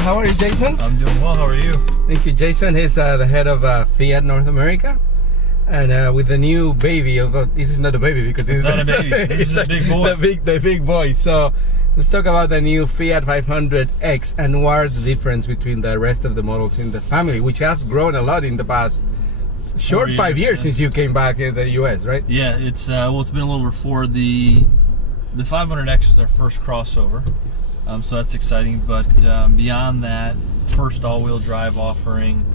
how are you, Jason? I'm doing well. How are you? Thank you, Jason. He's the head of Fiat North America, and with the new baby. This is not a baby because it's not a baby. This is a big boy. The big boy. So let's talk about the new Fiat 500X and what's the difference between the rest of the models in the family, which has grown a lot in the past short 5 years since you came back in the US, right? Yeah, it's well, it's been a little before. The 500X is our first crossover, so that's exciting. But beyond that, first all-wheel drive offering,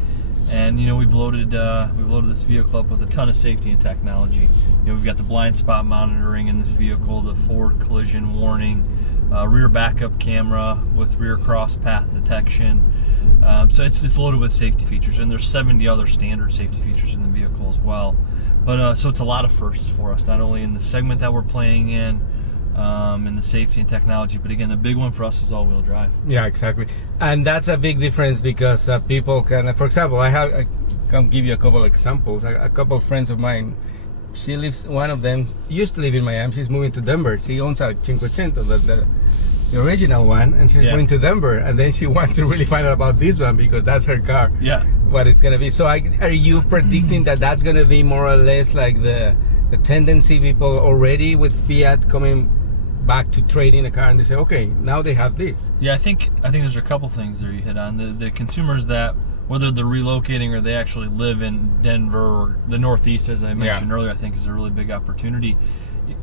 and we've loaded this vehicle up with a ton of safety and technology. We've got the blind spot monitoring in this vehicle, the forward collision warning, rear backup camera with rear cross path detection. So it's loaded with safety features, and there's 70 other standard safety features in the vehicle as well. But so it's a lot of firsts for us, not only in the segment that we're playing in the safety and technology, but again, the big one for us is all-wheel drive. Yeah, exactly. And that's a big difference because people can, for example, I can give you a couple of examples. A couple of friends of mine, one of them used to live in Miami. She's moving to Denver. She owns a Cinquecento, the original one, and she's going to Denver, and then she wants to really find out about this one because that's her car. Yeah. What it's gonna be. So are you predicting that that's gonna be more or less like the tendency, people already with Fiat coming back to trading a car and they say, okay, now they have this? Yeah, I think there's a couple things there you hit on. The consumers that, whether they're relocating or they actually live in Denver or the Northeast, as I mentioned earlier, I think is a really big opportunity.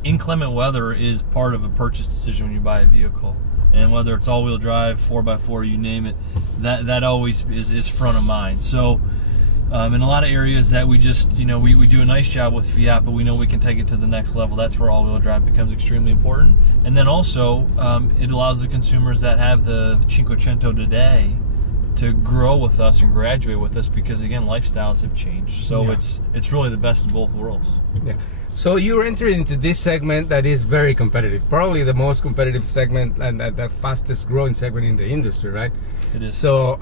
Inclement weather is part of a purchase decision when you buy a vehicle, and whether it's all-wheel drive, 4x4, you name it, that always is front of mind. So in a lot of areas that we just, we do a nice job with Fiat, but we know we can take it to the next level. That's where all-wheel drive becomes extremely important. And then also, it allows the consumers that have the Cinquecento today to grow with us and graduate with us, because again, lifestyles have changed. So it's really the best of both worlds. Yeah. So you're entering into this segment that is very competitive, probably the most competitive segment and the fastest growing segment in the industry, right? It is. So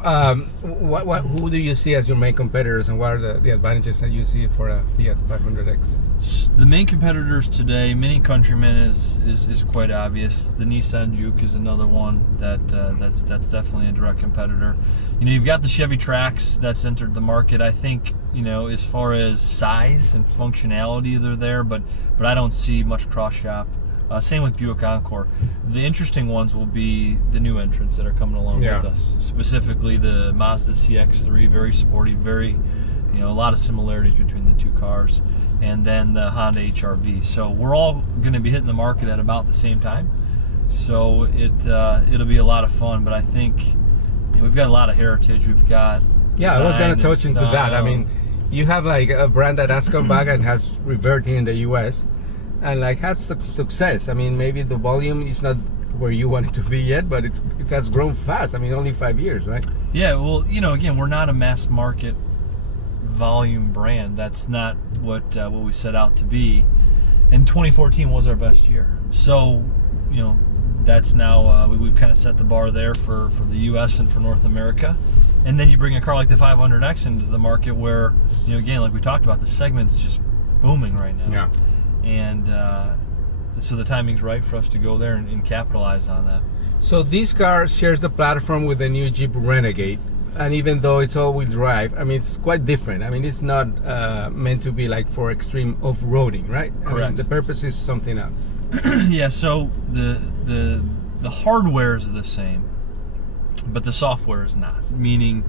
who do you see as your main competitors, and what are the advantages that you see for a Fiat 500X? The main competitors today, Mini Countryman is quite obvious. The Nissan Juke is another one that's definitely a direct competitor. You've got the Chevy Trax that's entered the market. I think as far as size and functionality, they're there, but I don't see much cross shop. Same with Buick Encore. The interesting ones will be the new entrants that are coming along with us. Specifically the Mazda CX-3, very sporty, very, a lot of similarities between the two cars, and then the Honda HR-V. So we're all going to be hitting the market at about the same time. So it'll be a lot of fun. But I think we've got a lot of heritage. We've got I was going to touch into that. I mean, you have like a brand that has come back and has reverted in the US. And like has success. I mean, maybe the volume is not where you want it to be yet, but it has grown fast. I mean, only 5 years, right? Yeah, well, again, we're not a mass market volume brand. That's not what we set out to be. And 2014 was our best year. So, that's now we've kind of set the bar there for the U.S. and for North America. And then you bring a car like the 500X into the market where, again, like we talked about, the segment's just booming right now. Yeah. And so the timing's right for us to go there and capitalize on that. So this car shares the platform with the new Jeep Renegade, and even though it's all-wheel drive, I mean, it's quite different. I mean, it's not meant to be like for extreme off-roading, right? Correct. I mean, the purpose is something else. Yeah. So the hardware is the same, but the software is not. Meaning,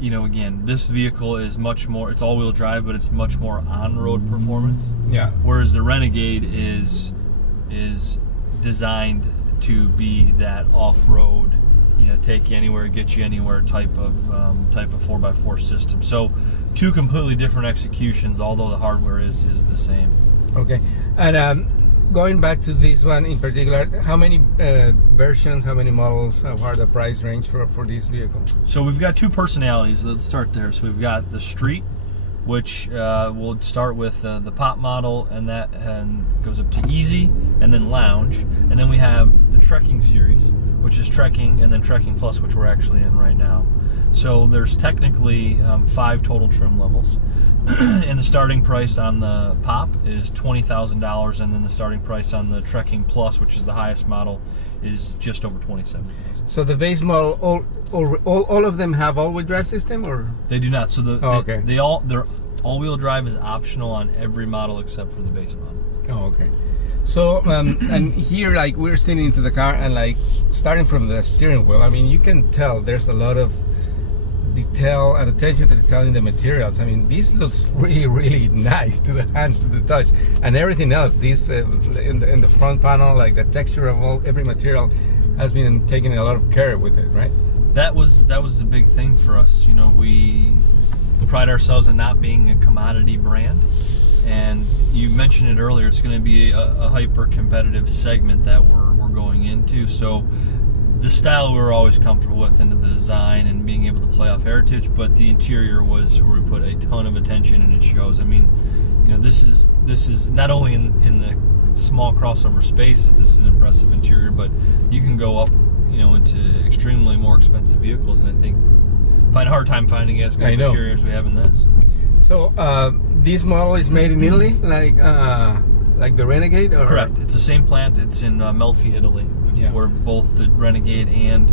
again, this vehicle is much more, it's all-wheel drive, but it's much more on-road performance. Yeah. Whereas the Renegade is designed to be that off-road, take you anywhere, get you anywhere type of 4x4 system. So two completely different executions, although the hardware is the same. Okay. And going back to this one in particular, how many versions, how many models, what are the price range for this vehicle? So we've got two personalities. Let's start there. So we've got the Street, which we'll start with the Pop model, and that goes up to Easy, and then Lounge. And then we have the Trekking series, which is Trekking, and then Trekking Plus, which we're actually in right now. So there's technically 5 total trim levels. And the starting price on the Pop is $20,000, and then the starting price on the Trekking Plus, which is the highest model, is just over $27,000. So the base model, all of them have all-wheel drive system, or they do not. So okay. their all-wheel drive is optional on every model except for the base model. Oh, okay. So and here, like, we're sitting into the car, and like starting from the steering wheel, I mean, you can tell there's a lot of detail and attention to detail in the materials. I mean, this looks really, really nice to the hands, to the touch, and everything else. This in the front panel, like the texture of every material has been taking a lot of care with it, right? That was the big thing for us. You know, we pride ourselves in not being a commodity brand, and you mentioned it earlier. It's going to be a hyper competitive segment that we're going into. So the style we were always comfortable with, into the design and being able to play off heritage, but the interior was where we put a ton of attention, and it shows. I mean, you know, this is not only in the small crossover space is this an impressive interior, but you can go up, you know, into extremely more expensive vehicles, and I think find a hard time finding as good interiors we have in this. So this model is made in Italy, like the Renegade, or? Correct. It's the same plant. It's in Melfi, Italy, where both the Renegade and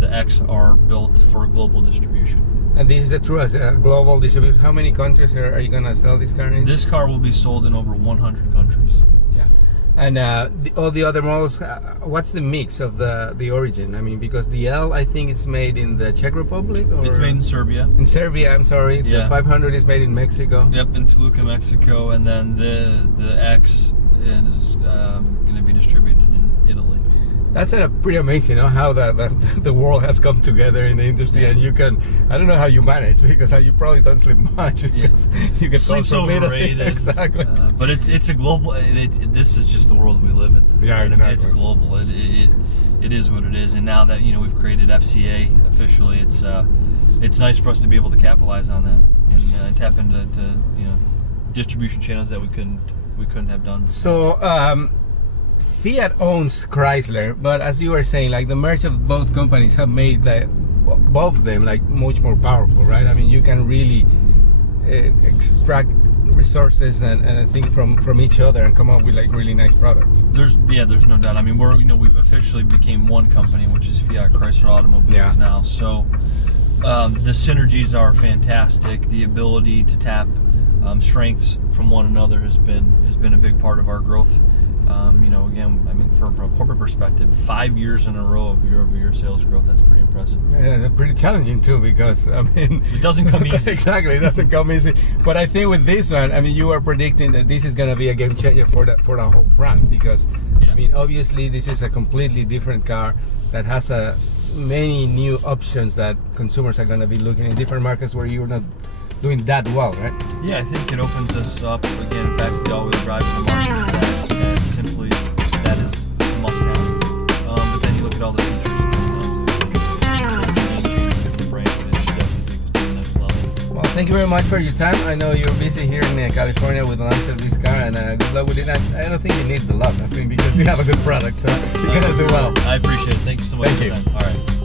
the X are built for global distribution. And this is a true global distribution. How many countries are you gonna sell this car in? This car will be sold in over 100 countries. Yeah. And all the other models, what's the mix of the origin? I mean, because the L, I think it's made in the Czech Republic, or it's made in Serbia. In Serbia, I'm sorry. Yeah. The 500 is made in Mexico. Yep, in Toluca, Mexico, and then the X is going to be distributed in Italy. That's pretty amazing, you know, how the world has come together in the industry, and you can, I don't know how you manage, because you probably don't sleep much, because you get sleep's overrated. Exactly. But it's a global. This is just the world we live in. Yeah, exactly. It's global. It is what it is, and now that, you know, we've created FCA officially, it's nice for us to be able to capitalize on that and tap into you know, distribution channels that we couldn't have done. So Fiat owns Chrysler, but as you were saying, like, the merge of both companies have made both of them like much more powerful, right? I mean, you can really extract resources and I think from each other and come up with like really nice products. There's no doubt. I mean, we've officially became one company, which is Fiat Chrysler Automobiles now. So the synergies are fantastic. The ability to tap strengths from one another has been a big part of our growth. You know, again, I mean, from a corporate perspective, 5 years in a row of year-over-year sales growth, that's pretty impressive. Yeah, they're pretty challenging too, because, I mean, it doesn't come easy. Exactly, it doesn't come easy. But I think with this one, I mean, you are predicting that this is going to be a game changer for the whole brand, because, I mean, obviously this is a completely different car that has many new options that consumers are going to be looking in different markets where you're not doing that well, right? Yeah, I think it opens us up, again, back to the all-wheel drive in the markets that simply that is a must-have. But then you look at all the features. Well, thank you very much for your time. I know you're busy here in California with the launch of this car, and good luck with it. I don't think you need the luck, I think, because you have a good product, so you're gonna do well. I appreciate it. Thank you so much. Thank you. All right.